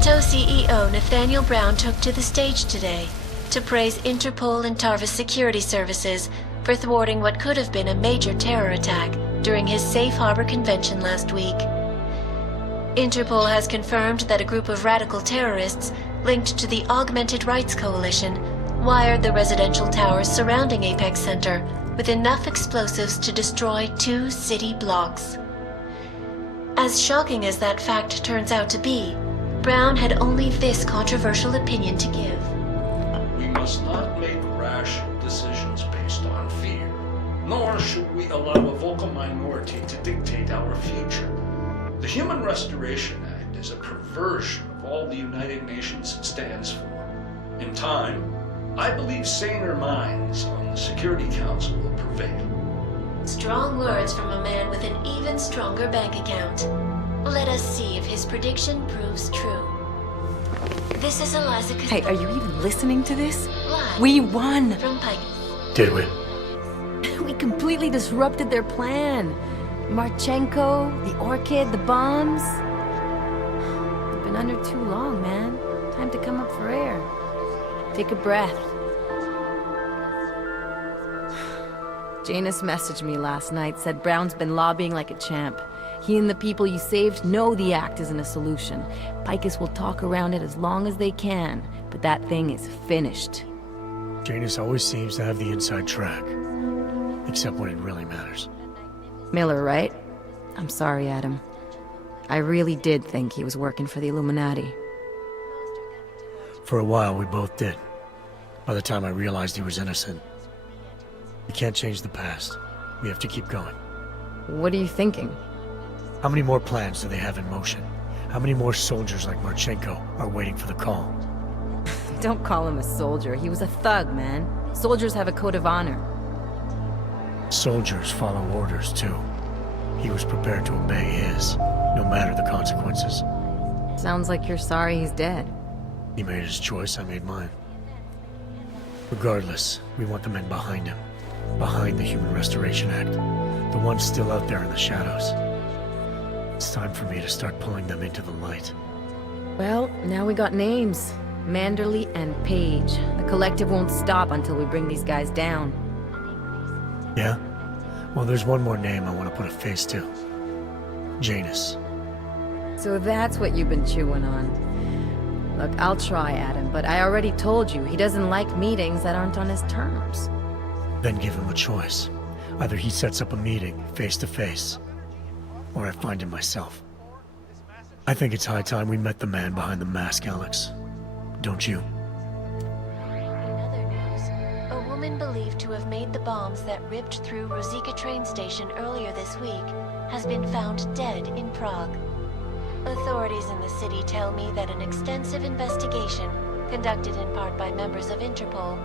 Monsanto CEO Nathaniel Brown took to the stage today to praise Interpol and Tarvis security services for thwarting what could have been a major terror attack during his safe harbor convention last week. Interpol has confirmed that a group of radical terrorists linked to the Augmented Rights Coalition wired the residential towers surrounding Apex Center with enough explosives to destroy 2 city blocks. As shocking as that fact turns out to be, Brown had only this controversial opinion to give. We must not make rash decisions based on fear, nor should we allow a vocal minority to dictate our future. The Human Restoration Act is a perversion of all the United Nations stands for. In time, I believe saner minds on the Security Council will prevail. Strong words from a man with an even stronger bank account. Let us see if his prediction proves true. This is Eliza Costello. Hey, are you even listening to this? Live We won! from Pike. Did we? We completely disrupted their plan. Marchenko, the orchid, the bombs. We've been under too long, man. Time to come up for air. Take a breath. Janus messaged me last night, said Brown's been lobbying like a champ. He and the people you saved know the act isn't a solution. Picus will talk around it as long as they can, but that thing is finished. Janus always seems to have the inside track. Except when it really matters. Miller, right? I'm sorry, Adam. I really did think he was working for the Illuminati. For a while, we both did. By the time I realized he was innocent. We can't change the past. We have to keep going. What are you thinking? How many more plans do they have in motion? How many more soldiers like Marchenko are waiting for the call? Don't call him a soldier. He was a thug, man. Soldiers have a code of honor. Soldiers follow orders, too. He was prepared to obey his, no matter the consequences. Sounds like you're sorry he's dead. He made his choice, I made mine. Regardless, we want the men behind him. Behind the Human Restoration Act. The ones still out there in the shadows. It's time for me to start pulling them into the light. Well, now we got names. Manderley and Page. The collective won't stop until we bring these guys down. Yeah? Well, there's one more name I want to put a face to. Janus. So that's what you've been chewing on. Look, I'll try, Adam, but I already told you, he doesn't like meetings that aren't on his terms. Then give him a choice. Either he sets up a meeting, face to face, or I find him myself. I think it's high time we met the man behind the mask, Alex. Don't you? In other news, a woman believed to have made the bombs that ripped through Rosika train station earlier this week has been found dead in Prague. Authorities in the city tell me that an extensive investigation, conducted in part by members of Interpol,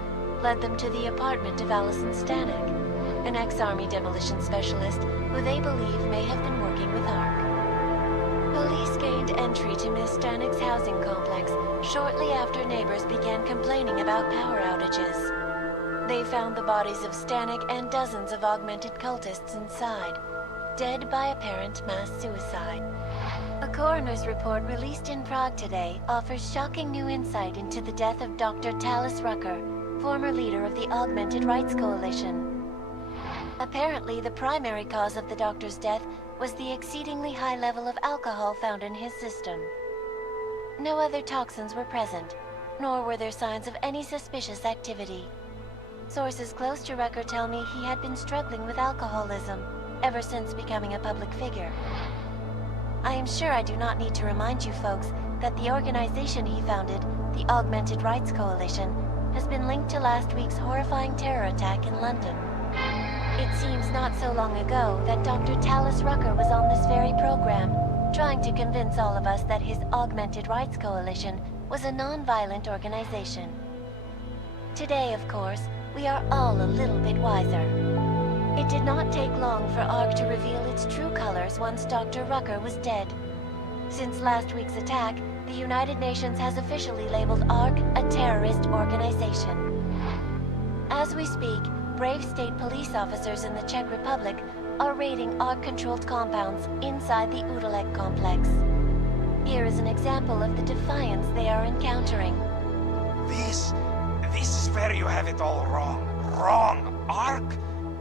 led them to the apartment of Alison Stanek, an ex-army demolition specialist who they believe may have been working with ARC. Police gained entry to Miss Stanek's housing complex shortly after neighbors began complaining about power outages. They found the bodies of Stanek and dozens of augmented cultists inside, dead by apparent mass suicide. A coroner's report released in Prague today offers shocking new insight into the death of Dr. Talis Rucker, former leader of the Augmented Rights Coalition. Apparently, the primary cause of the doctor's death was the exceedingly high level of alcohol found in his system. No other toxins were present, nor were there signs of any suspicious activity. Sources close to Rucker tell me he had been struggling with alcoholism ever since becoming a public figure. I am sure I do not need to remind you folks that the organization he founded, the Augmented Rights Coalition, has been linked to last week's horrifying terror attack in London. It seems not so long ago that Dr. Talis Rucker was on this very program, trying to convince all of us that his Augmented Rights Coalition was a non-violent organization. Today, of course, we are all a little bit wiser. It did not take long for ARC to reveal its true colors once Dr. Rucker was dead. Since last week's attack, the United Nations has officially labeled ARC a terrorist organization. As we speak, brave state police officers in the Czech Republic are raiding ARC-controlled compounds inside the Udalek complex. Here is an example of the defiance they are encountering. This is where you have it all wrong. Wrong. Ark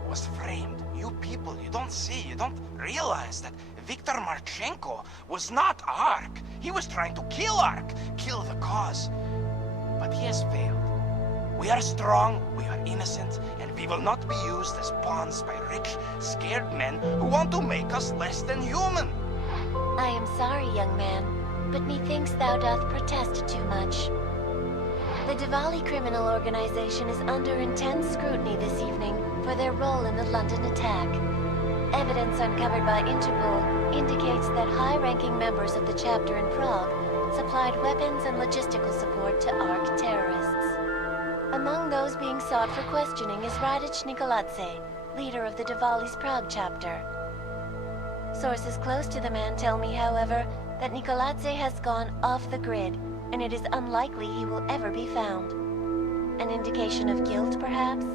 was framed. You people, you don't see, you don't realize that Viktor Marchenko was not Ark. He was trying to kill Ark, kill the cause. But he has failed. We are strong, we are innocent, and we will not be used as pawns by rich, scared men who want to make us less than human. I am sorry, young man, but methinks thou doth protest too much. The Diwali criminal organization is under intense scrutiny this evening for their role in the London attack. Evidence uncovered by Interpol indicates that high-ranking members of the chapter in Prague supplied weapons and logistical support to ARC terrorists. Among those being sought for questioning is Radic Nikoladze, leader of the Diwali's Prague chapter. Sources close to the man tell me, however, that Nikoladze has gone off the grid, and it is unlikely he will ever be found. An indication of guilt, perhaps?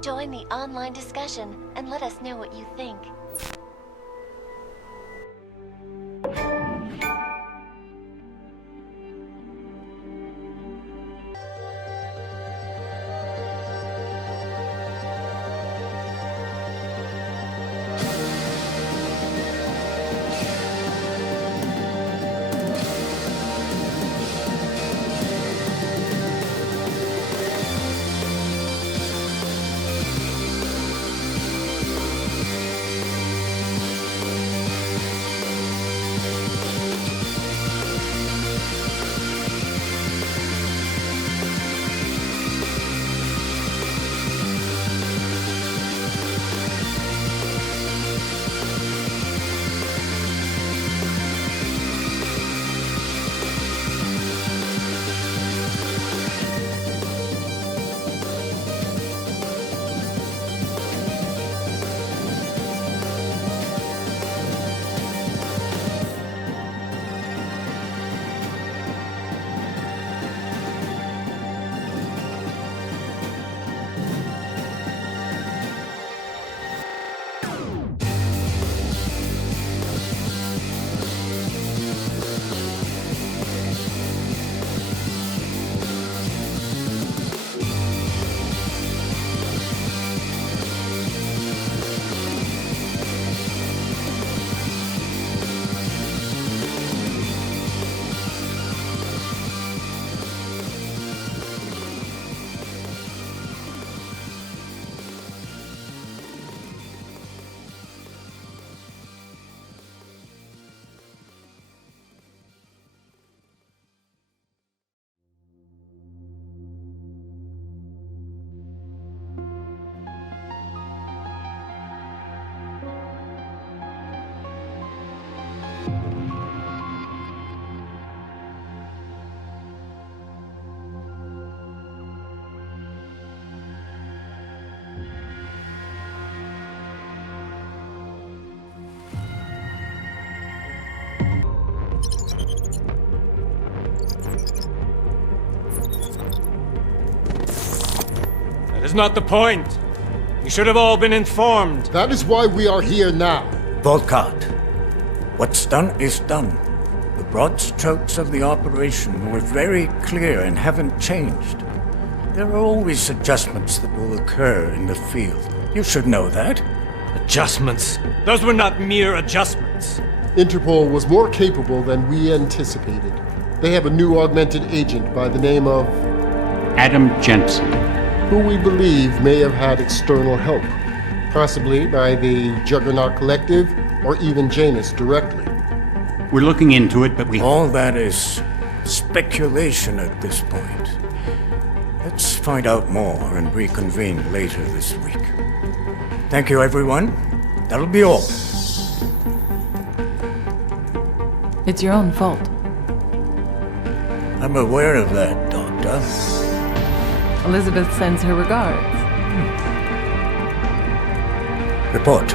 Join the online discussion and let us know what you think. That is not the point. You should have all been informed. That is why we are here now. Volkart, what's done is done. The broad strokes of the operation were very clear and haven't changed. There are always adjustments that will occur in the field. You should know that. Adjustments? Those were not mere adjustments. Interpol was more capable than we anticipated. They have a new augmented agent by the name of Adam Jensen, who we believe may have had external help, possibly by the Juggernaut Collective or even Janus directly. we're looking into it, but All that is speculation at this point. Let's find out more and reconvene later this week. Thank you, everyone. That'll be all. It's your own fault. I'm aware of that, Doctor. Elizabeth sends her regards. Report.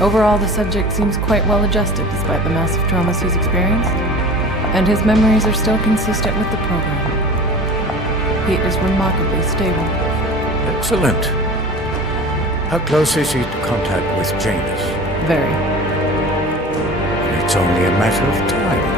Overall, the subject seems quite well adjusted despite the massive traumas he's experienced, and his memories are still consistent with the program. He is remarkably stable. Excellent. How close is he to contact with Janus? Very. Any It's only a matter of time.